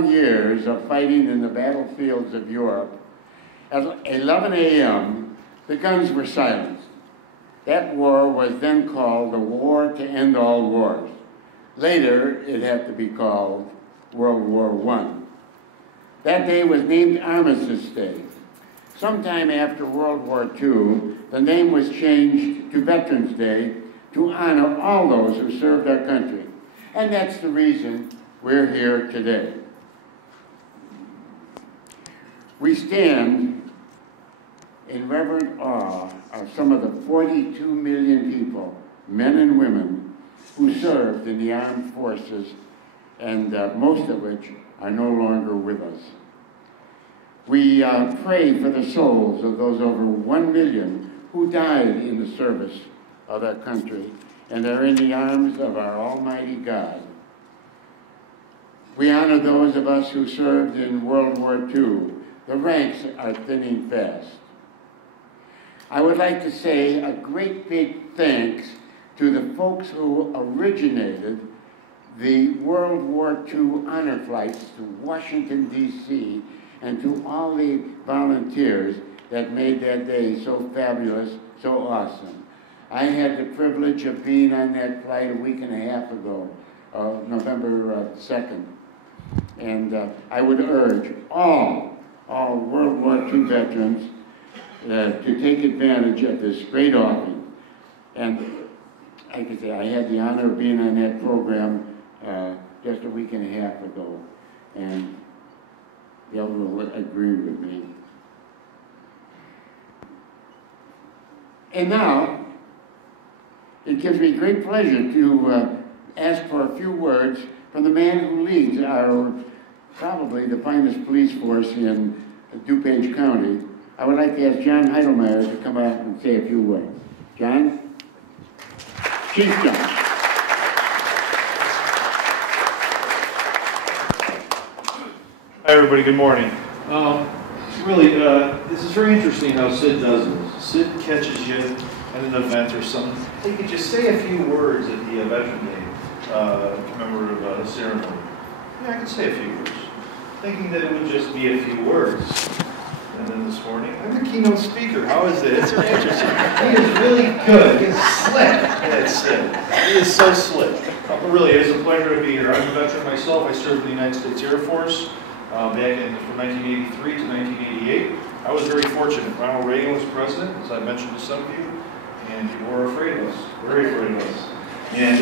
long years of fighting in the battlefields of Europe, at 11 a.m., the guns were silenced. That war was then called the War to End All Wars. Later, it had to be called World War I. That day was named Armistice Day. Sometime after World War II, the name was changed to Veterans Day to honor all those who served our country. And that's the reason we're here today. We stand in reverent awe of some of the 42 million people, men and women, who served in the armed forces, and most of which are no longer with us. We pray for the souls of those over 1 million who died in the service of our country and are in the arms of our Almighty God. We honor those of us who served in World War II. The ranks are thinning fast. I would like to say a great big thanks to the folks who originated the World War II honor flights to Washington, D.C., and to all the volunteers that made that day so fabulous, so awesome. I had the privilege of being on that flight a week and a half ago, November 2nd. And I would urge all World War II veterans to take advantage of this great offering. And like I say, I had the honor of being on that program just a week and a half ago. And y'all will agree with me. And now, it gives me great pleasure to ask for a few words from the man who leads our, probably the finest police force in DuPage County. I would like to ask John Heidelmeier to come out and say a few words. John? Chief John. Hi everybody, good morning. This is very interesting how Sid does this. Sid catches you at an event or something. He could just say a few words at the Veteran Day commemorative ceremony. Yeah, I can say a few words. Thinking that it would just be a few words. And then this morning, I'm the keynote speaker. How is it? It's very interesting. He is really good. He's slick. That's Sid. He is so slick. Really, it is a pleasure to be here. I'm a veteran myself. I served in the United States Air Force. Back from 1983 to 1988. I was very fortunate. Ronald Reagan was president, as I mentioned to some of you, and people were afraid of us, very afraid of us. And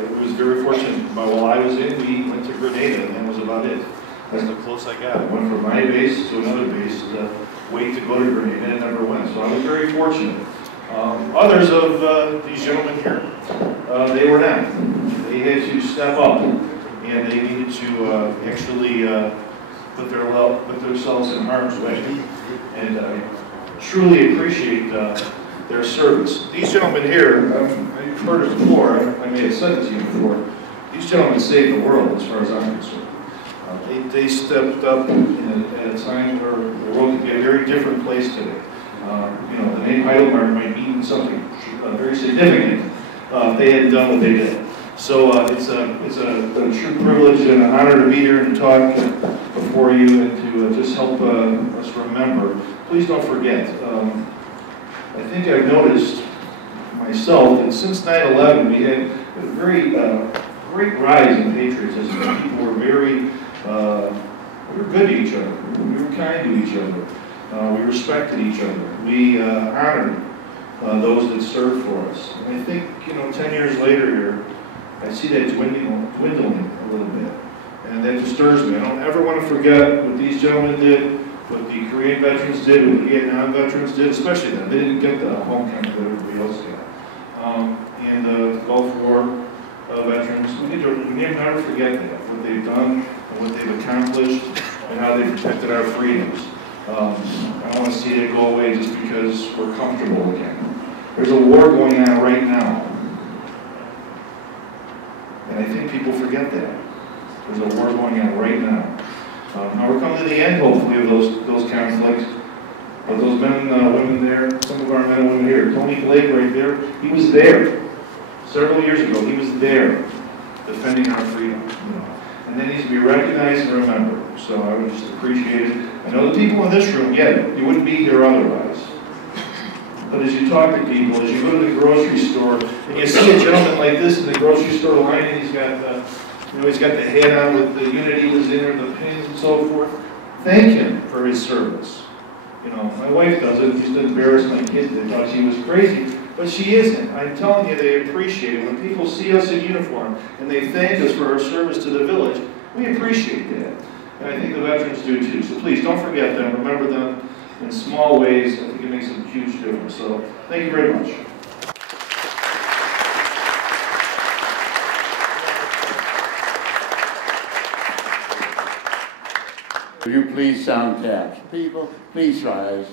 it was very fortunate. While I was in, we went to Grenada, and that was about it. That's the close I got. I went from my base to another base, wait to go to Grenada, and never went. So I was very fortunate. Others of these gentlemen here, they were not. They had to step up, and they needed to actually put themselves in harm's way, and I truly appreciate their service. These gentlemen here, I've heard it before, I may have said it to you before, these gentlemen saved the world as far as I'm concerned. They stepped up at a time where the world could be a very different place today. The name Heidelmeier might mean something very significant if they hadn't done what they did. So it's a true privilege and an honor to be here and talk before you and to just help us remember. Please don't forget. I think I've noticed myself that since 9/11 we had a very great rise in patriotism. People were we were good to each other. We were kind to each other. We respected each other. We honored those that served for us. And I think 10 years later here, I see that dwindling a little bit, and that disturbs me. I don't ever want to forget what these gentlemen did, what the Korean veterans did, what the Vietnam veterans did, especially them. They didn't get the homecoming that everybody else got. And the Gulf War veterans, we need to never forget that, what they've done and what they've accomplished and how they protected our freedoms. I don't want to see it go away just because we're comfortable again. There's a war going on right now. And I think people forget that. There's a war going on right now. Now we're coming to the end, hopefully, of those conflicts. But those men and women there, some of our men and women here, Tony Blake right there, he was there. Several years ago, he was there defending our freedom. and that needs to be recognized and remembered. So I would just appreciate it. I know the people in this room get it. You wouldn't be here otherwise. But as you talk to people, as you go to the grocery store, and you see a gentleman like this in the grocery store line, and he's got the, he's got the hat on with the unity was in or the pins and so forth. Thank him for his service. You know, my wife does it just to embarrass my kids. They thought she was crazy, but she isn't. I'm telling you, they appreciate it. When people see us in uniform and they thank us for our service to the village, we appreciate that. And I think the veterans do too. So please don't forget them. Remember them in small ways. I think it makes a huge difference. So thank you very much. Will you please sound taps? People, please rise.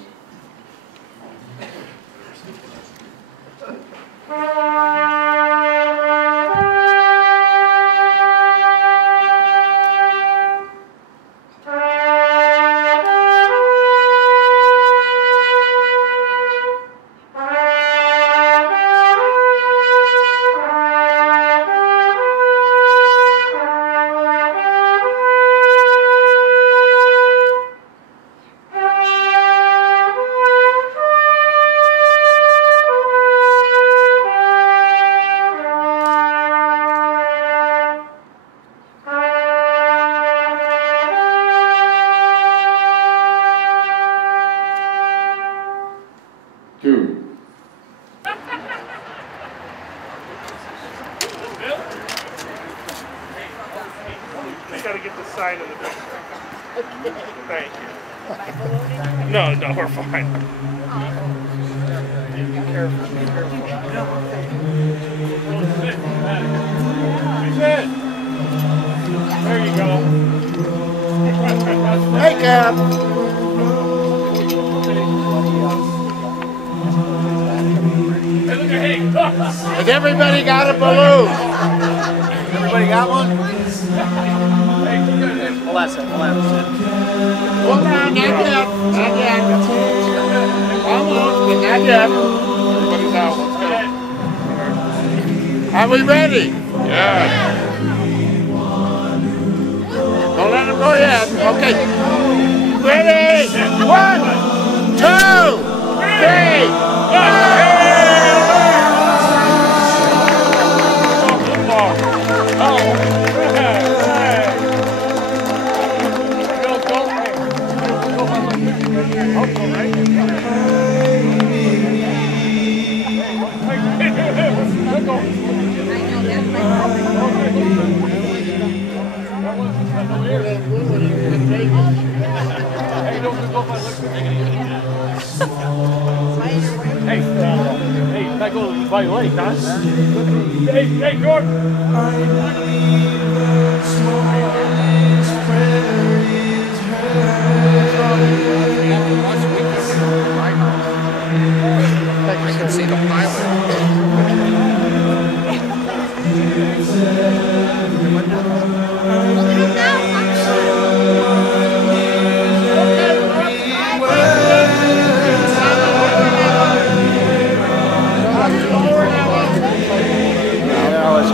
No, we're fine. Be careful, be careful. There you go. Hey, Cap. Has everybody got a balloon? Everybody got one? Bless it, bless it. Hold on, not yet. Not yet. Almost, but not yet. Everybody's out. Let's go. Are we ready? Yeah. Don't let them go yet. Okay. Ready? 1, Hey, that goes by your leg, huh? Hey, Jordan! I can see the pilot.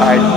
Heidelmeier.